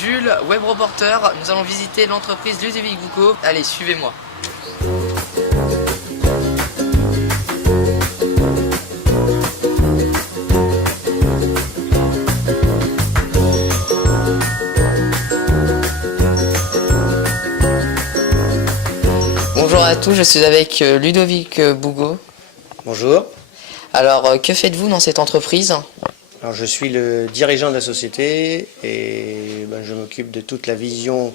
Jules, web reporter. Nous allons visiter l'entreprise Ludovic Boucaud. Allez, suivez-moi. Bonjour à tous, je suis avec Ludovic Boucaud. Bonjour. Alors, que faites-vous dans cette entreprise ? Alors, je suis le dirigeant de la société et je m'occupe de toute la vision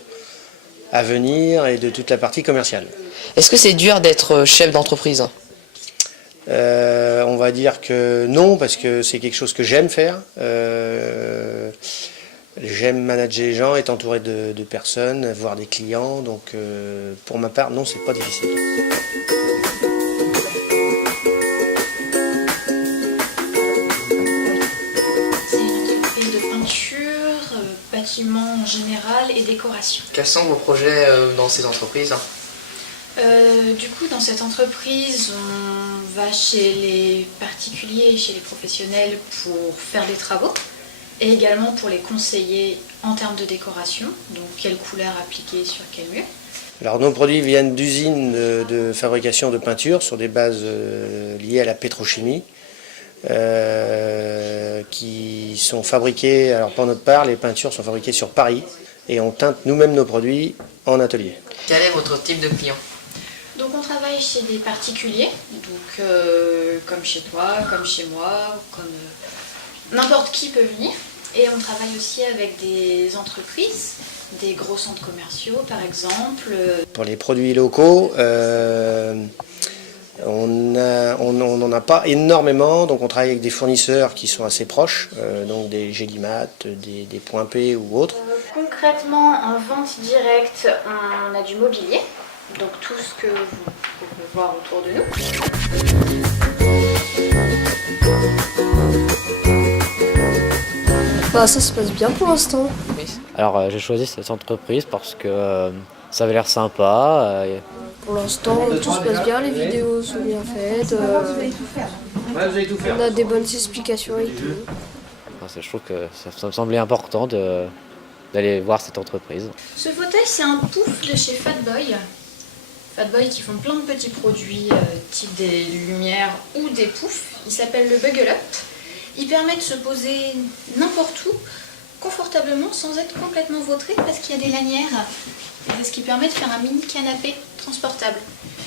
à venir et de toute la partie commerciale. Est-ce que c'est dur d'être chef d'entreprise ? On va dire que non, parce que c'est quelque chose que j'aime faire. J'aime manager les gens, être entouré de personnes, voir des clients. Donc, pour ma part, non, c'est pas difficile. Bâtiments en général et décoration. Quels sont vos projets dans ces entreprises ? Du coup, dans cette entreprise, on va chez les particuliers et chez les professionnels pour faire des travaux et également pour les conseiller en termes de décoration, donc quelle couleur appliquer sur quel mur. Alors, nos produits viennent d'usines de fabrication de peinture sur des bases liées à la pétrochimie. Qui sont fabriqués, alors pour notre part, les peintures sont fabriquées sur Paris et on teinte nous-mêmes nos produits en atelier. Quel est votre type de client ? Donc on travaille chez des particuliers, donc comme chez toi, comme chez moi, comme n'importe qui peut venir. Et on travaille aussi avec des entreprises, des gros centres commerciaux par exemple. Pour les produits locaux, on n'en a pas énormément, donc on travaille avec des fournisseurs qui sont assez proches, donc des Gélimat, des Points P ou autres. Concrètement, en vente directe, on a du mobilier, donc tout ce que vous pouvez voir autour de nous. Bah, ça se passe bien pour l'instant. Oui. Alors j'ai choisi cette entreprise parce que ça avait l'air sympa. Pour l'instant, tout se passe bien, les vidéos sont bien faites, on a des bonnes explications et tout. Je trouve que ça me semblait important d'aller voir cette entreprise. Ce fauteuil, c'est un pouf de chez Fatboy. Fatboy qui font plein de petits produits, type des lumières ou des poufs. Il s'appelle le Bugle Up. Il permet de se poser n'importe où, confortablement, sans être complètement vautré, parce qu'il y a des lanières. Ce qui permet de faire un mini canapé transportable.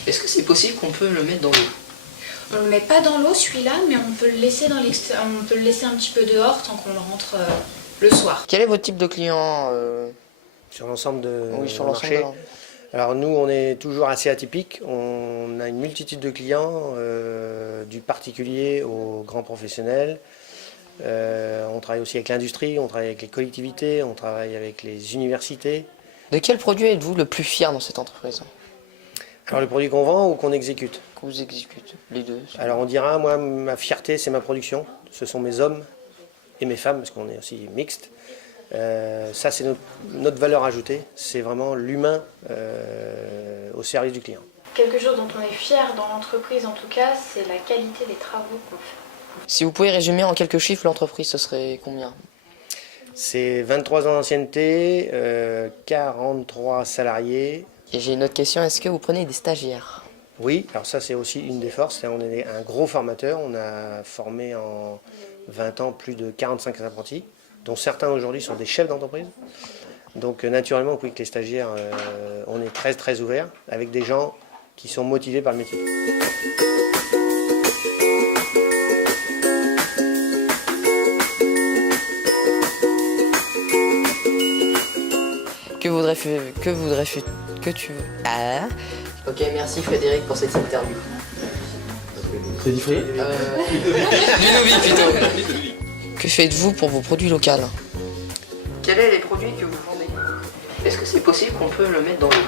Est-ce que c'est possible qu'on peut le mettre dans l'eau ? On ne le met pas dans l'eau celui-là, mais on peut le laisser on peut le laisser un petit peu dehors tant qu'on le rentre le soir. Quel est votre type de client Sur l'ensemble de sur marché. l'ensemble. Alors nous, on est toujours assez atypique. On a une multitude de clients, du particulier au grand professionnel. On travaille aussi avec l'industrie, on travaille avec les collectivités, on travaille avec les universités. De quel produit êtes-vous le plus fier dans cette entreprise ? Alors le produit qu'on vend ou qu'on exécute ? Que vous exécutez, les deux. Alors on dira, moi, ma fierté, c'est ma production. Ce sont mes hommes et mes femmes, parce qu'on est aussi mixte. Ça, c'est notre valeur ajoutée. C'est vraiment l'humain au service du client. Quelque chose dont on est fier dans l'entreprise en tout cas, c'est la qualité des travaux qu'on fait. Si vous pouvez résumer en quelques chiffres l'entreprise, ce serait combien ? C'est 23 ans d'ancienneté, 43 salariés. Et j'ai une autre question, est-ce que vous prenez des stagiaires ? Oui, alors ça c'est aussi une des forces. On est un gros formateur. On a formé en 20 ans plus de 45 apprentis, dont certains aujourd'hui sont des chefs d'entreprise. Donc naturellement, oui, que les stagiaires, on est très très ouverts avec des gens qui sont motivés par le métier. Que tu veux. Ah. Ok, merci Frédéric pour cette interview. Frédéric Ludovic plutôt. Que faites-vous pour vos produits locaux ? Quels sont les produits que vous vendez ? Est-ce que c'est possible qu'on peut le mettre dans l'eau ?